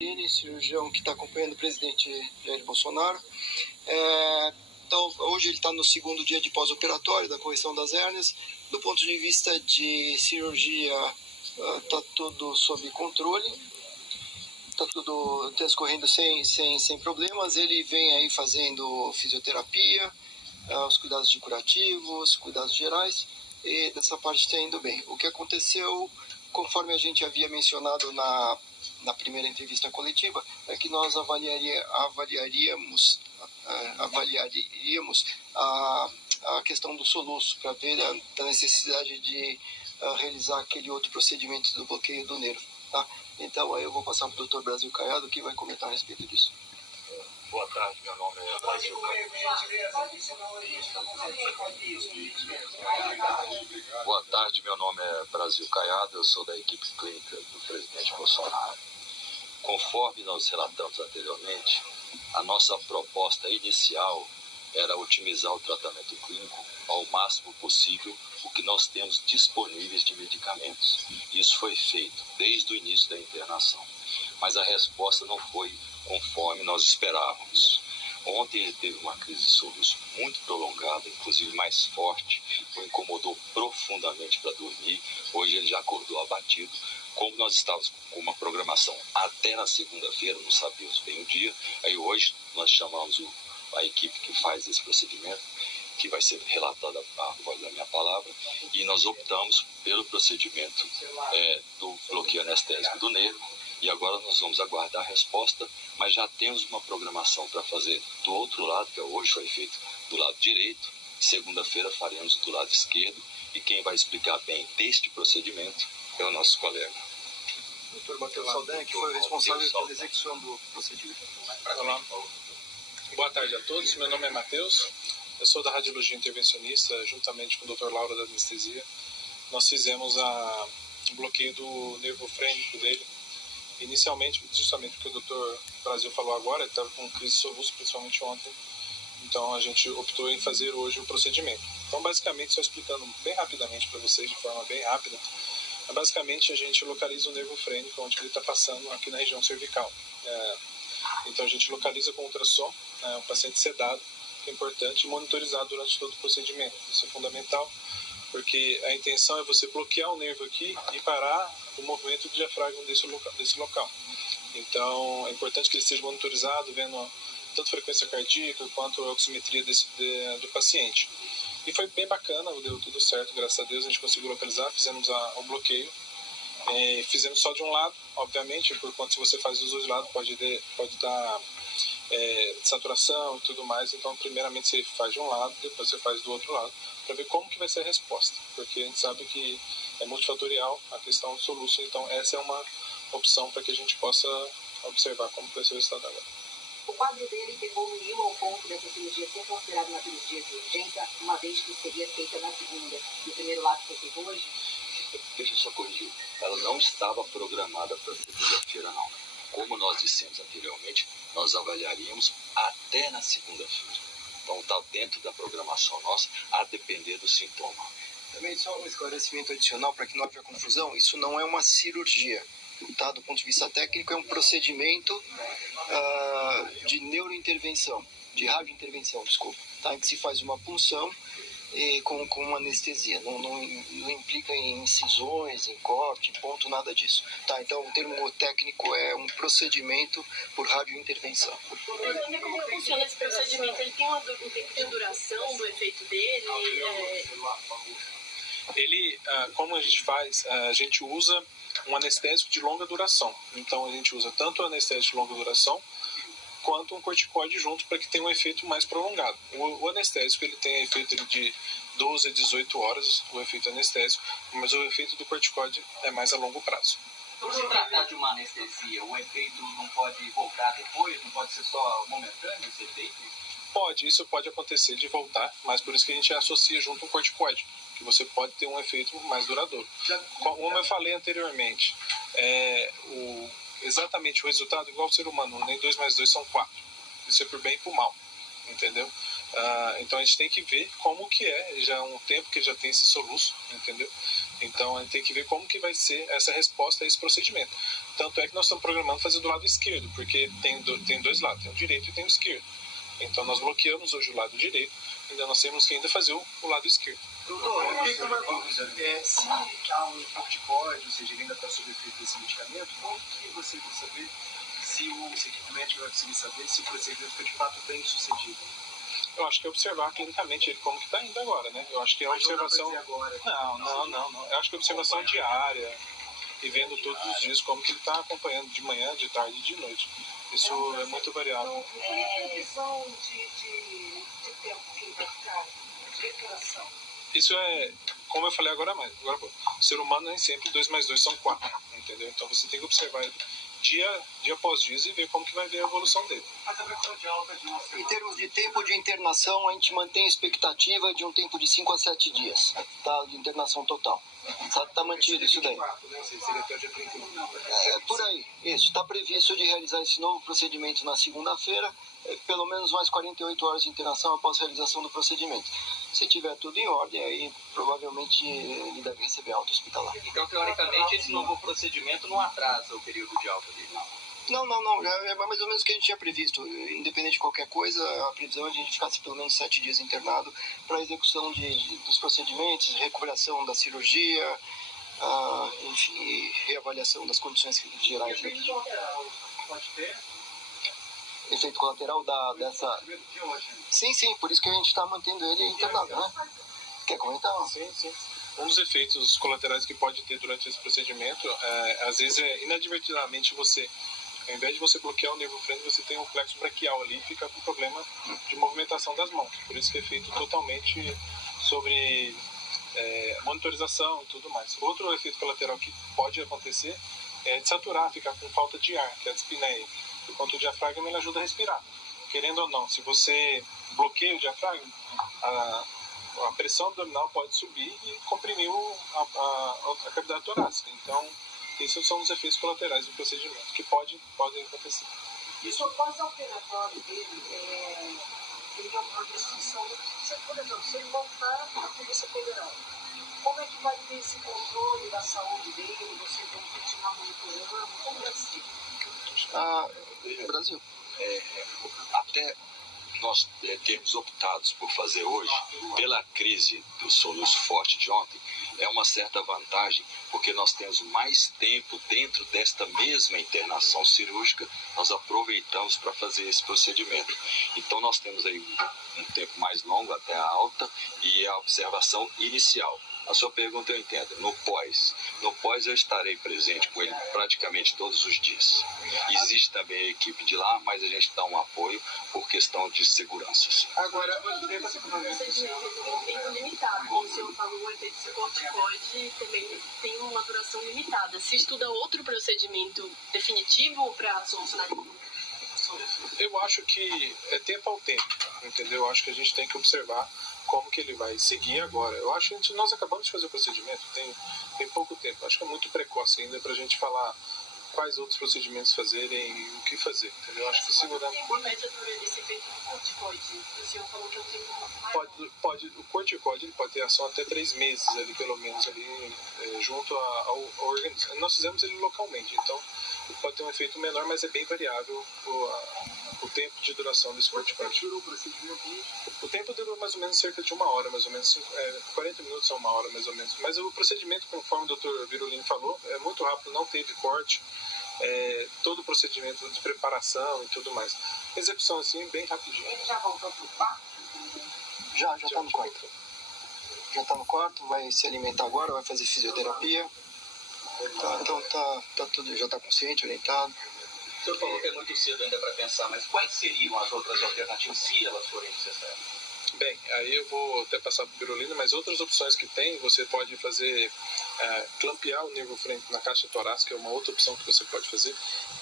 Cirurgião que está acompanhando o presidente Jair Bolsonaro. Então, hoje ele está no segundo dia de pós-operatório da correção das hérnias. Do ponto de vista de cirurgia, está tudo sob controle, está tudo transcorrendo sem problemas. Ele vem aí fazendo fisioterapia, os cuidados de curativos, cuidados gerais, e dessa parte está indo bem. O que aconteceu, conforme a gente havia mencionado na primeira entrevista coletiva, é que nós avaliaríamos a questão do soluço, para ver a necessidade de realizar aquele outro procedimento do bloqueio do nervo. Tá? Então, aí eu vou passar para o Dr. Brasil Caiado, que vai comentar a respeito disso. Boa tarde, meu nome é Brasil Caiado. Boa tarde, meu nome é Brasil Caiado, eu sou da equipe clínica do presidente Bolsonaro. Conforme nós relatamos anteriormente, a nossa proposta inicial era otimizar o tratamento clínico ao máximo possível o que nós temos disponíveis de medicamentos. Isso foi feito desde o início da internação, mas a resposta não foi conforme nós esperávamos. Ontem ele teve uma crise de soluço muito prolongada, inclusive mais forte, o incomodou profundamente para dormir. Hoje ele já acordou abatido. Como nós estávamos com uma programação até na segunda-feira, não sabíamos bem o dia, aí hoje nós chamamos a equipe que faz esse procedimento, que vai ser relatada a voz da minha palavra, e nós optamos pelo procedimento do bloqueio anestésico do nervo, e agora nós vamos aguardar a resposta, mas já temos uma programação para fazer do outro lado, que hoje foi feito do lado direito, segunda-feira faremos do lado esquerdo, e quem vai explicar bem deste procedimento é o nosso colega. Dr. Matheus Saldanha, que foi o responsável pela execução do procedimento. Olá. Boa tarde a todos, meu nome é Matheus, eu sou da Radiologia Intervencionista, juntamente com o Dr. Lauro da Anestesia. Nós fizemos o bloqueio do nervo frênico dele, inicialmente, justamente porque o Dr. Brasil falou agora, ele estava com crise de soluço, principalmente ontem, então a gente optou em fazer hoje o procedimento. Então, basicamente, só explicando bem rapidamente para vocês, de forma bem rápida, basicamente a gente localiza o nervo frênico onde ele está passando aqui na região cervical. Então a gente localiza com ultrassom o paciente sedado, que é importante, e monitorizar durante todo o procedimento. Isso é fundamental, porque a intenção é você bloquear o nervo aqui e parar o movimento do diafragma desse local. Então é importante que ele esteja monitorizado, vendo tanto a frequência cardíaca quanto a oximetria do paciente. E foi bem bacana, deu tudo certo, graças a Deus a gente conseguiu localizar, fizemos o bloqueio. Fizemos só de um lado, obviamente, porque se você faz dos dois lados pode dar saturação e tudo mais. Então, primeiramente você faz de um lado, depois você faz do outro lado, para ver como que vai ser a resposta, porque a gente sabe que é multifatorial a questão do soluço. Então, essa é uma opção para que a gente possa observar como vai ser o resultado agora. O quadro dele evoluiu ao ponto dessa cirurgia ser considerada uma cirurgia de urgência, uma vez que seria feita na segunda. No primeiro lado que foi feito hoje? Deixa eu só corrigir. Ela não estava programada para segunda-feira, não. Como nós dissemos anteriormente, nós avaliaríamos até na segunda-feira. Então está dentro da programação nossa, a depender do sintoma. Também só um esclarecimento adicional para que não haja confusão: isso não é uma cirurgia. Tá? Do ponto de vista técnico, é um procedimento de neurointervenção, de radiointervenção, desculpa, tá? Em que se faz uma punção com uma anestesia. Não implica em incisões, em corte, em ponto, nada disso. Tá? Então, o termo técnico é um procedimento por radiointervenção. Como funciona esse procedimento? Ele tem um tempo de duração do efeito dele? Ele, como a gente faz, a gente usa um anestésico de longa duração. Então a gente usa tanto o anestésico de longa duração quanto um corticoide junto, para que tenha um efeito mais prolongado. O anestésico ele tem efeito de 12 a 18 horas, o efeito anestésico, mas o efeito do corticoide é mais a longo prazo. Então, se tratar de uma anestesia, o efeito não pode voltar depois? Não pode ser só momentâneo esse efeito? Isso pode acontecer de voltar, mas por isso que a gente associa junto um corticoide, que você pode ter um efeito mais duradouro. Como eu falei anteriormente, exatamente o resultado igual ao ser humano, nem 2 mais 2 são 4. Isso é por bem e por mal, entendeu? Então a gente tem que ver como que já há um tempo que já tem esse soluço, entendeu? Então a gente tem que ver como que vai ser essa resposta a esse procedimento. Tanto é que nós estamos programando fazer do lado esquerdo, porque tem dois lados, tem o direito e tem o esquerdo. Então nós bloqueamos hoje o lado direito, ainda nós temos que ainda fazer o lado esquerdo. Doutor, uma dúvida. Se há um corticoide, ou seja, ele ainda está sob efeito desse medicamento, como que você vai saber se a equipe médica vai conseguir saber se o procedimento foi de fato bem sucedido? Eu acho que é observar clinicamente ele como que está indo agora, né? Eu acho que é observação... Não. Eu acho que é observação diária e vendo todos os dias como que ele está acompanhando de manhã, de tarde e de noite. Isso é muito variável. Previsão de tempo que ele vai ficar de recuperação. Isso é, como eu falei agora o ser humano nem sempre 2 mais 2 são 4, entendeu? Então você tem que observar ele dia após dia e ver como que vai ver a evolução dele. Em termos de tempo de internação, a gente mantém a expectativa de um tempo de 5 a 7 dias, tá? De internação total. Está mantido isso daí. Por aí, isso. Está previsto de realizar esse novo procedimento na segunda-feira, pelo menos mais 48 horas de internação após a realização do procedimento. Se tiver tudo em ordem, aí provavelmente ele deve receber alta hospitalar. Então, teoricamente, esse novo procedimento não atrasa o período de alta dele? Não. Já é mais ou menos o que a gente tinha previsto. Independente de qualquer coisa, a previsão é de a gente ficasse pelo menos 7 dias internado para a execução dos procedimentos, recuperação da cirurgia, enfim, e reavaliação das condições gerais. Pode ter? Efeito colateral dessa... Sim, por isso que a gente está mantendo ele internado, né? Quer comentar? Sim. Um dos efeitos colaterais que pode ter durante esse procedimento, às vezes inadvertidamente você, ao invés de você bloquear o nervo frênico, você tem um plexo braquial ali e fica com problema de movimentação das mãos. Por isso que é feito totalmente sobre monitorização e tudo mais. Outro efeito colateral que pode acontecer é de saturar, ficar com falta de ar, que é a dispneia. Enquanto o diafragma ele ajuda a respirar. Querendo ou não, se você bloqueia o diafragma, a pressão abdominal pode subir e comprimir a cavidade torácica. Então, esses são os efeitos colaterais do procedimento, que podem acontecer. Isso pós-operatório dele, ele tem uma restrição. Por exemplo, se ele voltar para a Polícia Federal, como é que vai ter esse controle da saúde dele? Vocês vão continuar monitorando? Como vai ser? Brasil. Até nós termos optados por fazer hoje, pela crise do soluço forte de ontem, é uma certa vantagem, porque nós temos mais tempo dentro desta mesma internação cirúrgica, nós aproveitamos para fazer esse procedimento. Então nós temos aí um tempo mais longo até a alta e a observação inicial. A sua pergunta eu entendo. No pós eu estarei presente com ele praticamente todos os dias. Existe também a equipe de lá, mas a gente dá um apoio por questão de segurança. Sim. Agora, O procedimento tem tempo limitado. Como o senhor falou, o efeito de corticoide também tem uma duração limitada. Se estuda outro procedimento definitivo para solucionar o problema? Eu acho que é tempo ao tempo, entendeu? Eu acho que a gente tem que observar como que ele vai seguir agora. Eu acho que nós acabamos de fazer o procedimento, tem pouco tempo. Acho que é muito precoce ainda para a gente falar quais outros procedimentos fazerem e o que fazer, entendeu? Eu acho que segurando... Quanto tempo em média dura esse efeito do corticoide? O senhor falou que é um tempo maior. O corticoide ele pode ter ação até 3 meses, ali, pelo menos, ali, junto ao organismo. Nós fizemos ele localmente, então ele pode ter um efeito menor, mas é bem variável o tempo de duração desse corticoide. O tempo durou mais ou menos cerca de 1 hora, mais ou menos 40 minutos a 1 hora, mais ou menos. Mas o procedimento, conforme o Dr. Virulino falou, é muito rápido, não teve corte. Todo o procedimento de preparação e tudo mais. Execução assim, bem rapidinho. Ele já voltou para o quarto? Já está no quarto. Já está no quarto, vai se alimentar agora, vai fazer fisioterapia. Então tá tudo, já está consciente, orientado. O senhor falou que é muito cedo ainda para pensar, mas quais seriam as outras alternativas se elas forem necessárias? Bem, aí eu vou até passar para o Virulino, mas outras opções que tem, você pode fazer, clampear o nervo frênico na caixa torácica, é uma outra opção que você pode fazer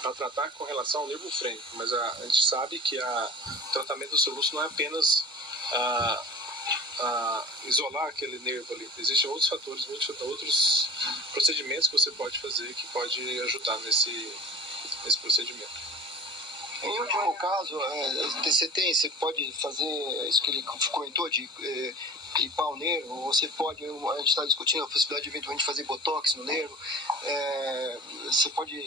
para tratar com relação ao nervo frênico, mas a gente sabe que o tratamento do soluço não é apenas isolar aquele nervo ali, existem outros fatores, outros procedimentos que você pode fazer que pode ajudar nesse procedimento. Em último caso, você pode fazer isso que ele comentou de clipar o nervo, você pode, a gente está discutindo a possibilidade de eventualmente fazer botox no nervo, você pode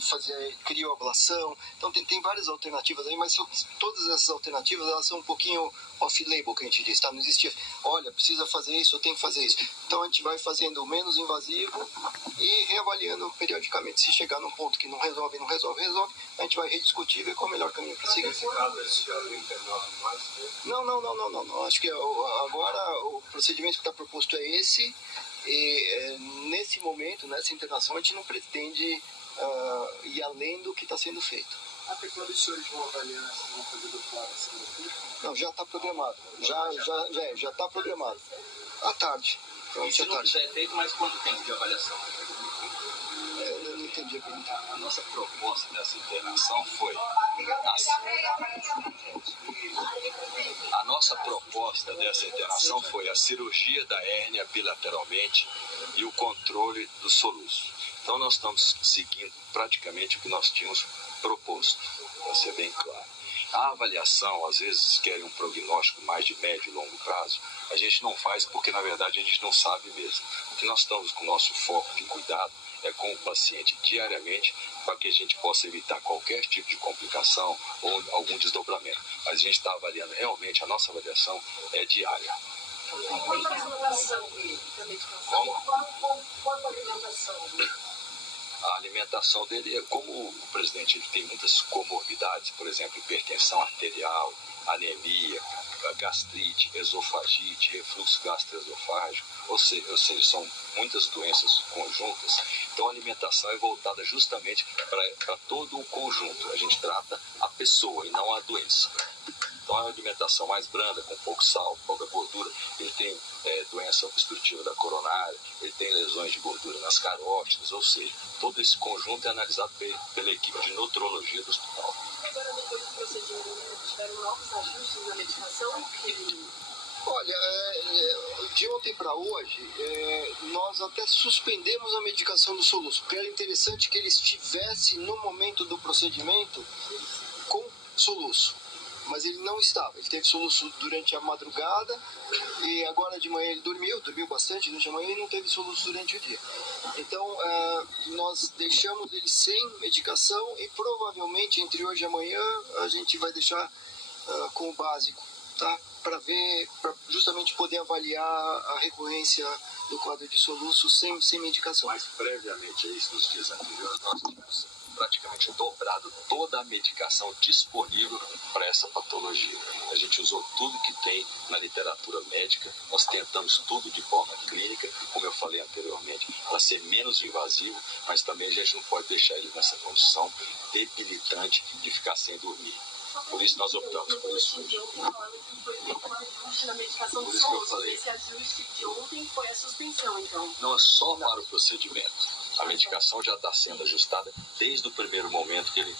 fazer crioablação, então tem várias alternativas aí, mas todas essas alternativas elas são um pouquinho off-label, que a gente diz, tá? Não existe, olha, precisa fazer isso, eu tenho que fazer isso. Então a gente vai fazendo menos invasivo e reavaliando periodicamente. Se chegar num ponto que não resolve, a gente vai rediscutir e ver qual é o melhor caminho para seguir. Nesse caso, eles já não internovam mais? Não. Acho que agora o procedimento que está proposto é esse. E nesse momento, nessa internação, a gente não pretende ir além do que está sendo feito. Até quando os senhores vão avaliar se vão fazer doutorado assim? Não, já está programado. Já está programado. À tarde. E se não fizer efeito, mais quanto tempo de avaliação? Eu não entendi a pergunta. A nossa proposta dessa internação foi... A nossa proposta dessa internação foi a cirurgia da hérnia bilateralmente e o controle do soluço. Então nós estamos seguindo praticamente o que nós tínhamos proposto, para ser bem claro. A avaliação, às vezes, querem um prognóstico mais de médio e longo prazo. A gente não faz porque, na verdade, a gente não sabe mesmo. O que nós estamos com o nosso foco de cuidado é com o paciente diariamente, para que a gente possa evitar qualquer tipo de complicação ou algum desdobramento. Mas a gente está avaliando realmente, a nossa avaliação é diária. Quanto à alimentação dele? Quanto à alimentação dele? A alimentação dele é como o presidente, ele tem muitas comorbidades, por exemplo, hipertensão arterial, anemia, gastrite, esofagite, refluxo gastroesofágico, ou seja, são muitas doenças conjuntas. Então a alimentação é voltada justamente para todo o conjunto. A gente trata a pessoa e não a doença. Então é uma alimentação mais branda, com pouco sal, pouca gordura. Ele tem doença obstrutiva da coronária, ele tem lesões de gordura nas carótidas, ou seja, todo esse conjunto é analisado pela equipe de nutrologia do hospital. Agora, depois do procedimento, tiveram novos ajustes na medicação? Olha, de ontem para hoje, nós até suspendemos a medicação do soluço, porque era interessante que ele estivesse no momento do procedimento com soluço. Mas ele não estava, ele teve soluço durante a madrugada e agora de manhã ele dormiu bastante durante a manhã e não teve soluço durante o dia. Então nós deixamos ele sem medicação e provavelmente entre hoje e amanhã a gente vai deixar com o básico, tá? Para justamente poder avaliar a recorrência do quadro de soluço sem medicação. Mas previamente a isso, nos dias anteriores, nós tínhamos praticamente dobrado toda a medicação disponível para essa patologia. A gente usou tudo que tem na literatura médica, nós tentamos tudo de forma clínica, como eu falei anteriormente, para ser menos invasivo, mas também a gente não pode deixar ele nessa condição debilitante de ficar sem dormir. Por isso nós optamos por isso. Foi feito um ajuste na medicação do soluço. Esse ajuste de ontem foi a suspensão, então. Não é só para o procedimento. A medicação já está sendo ajustada desde o primeiro momento que ele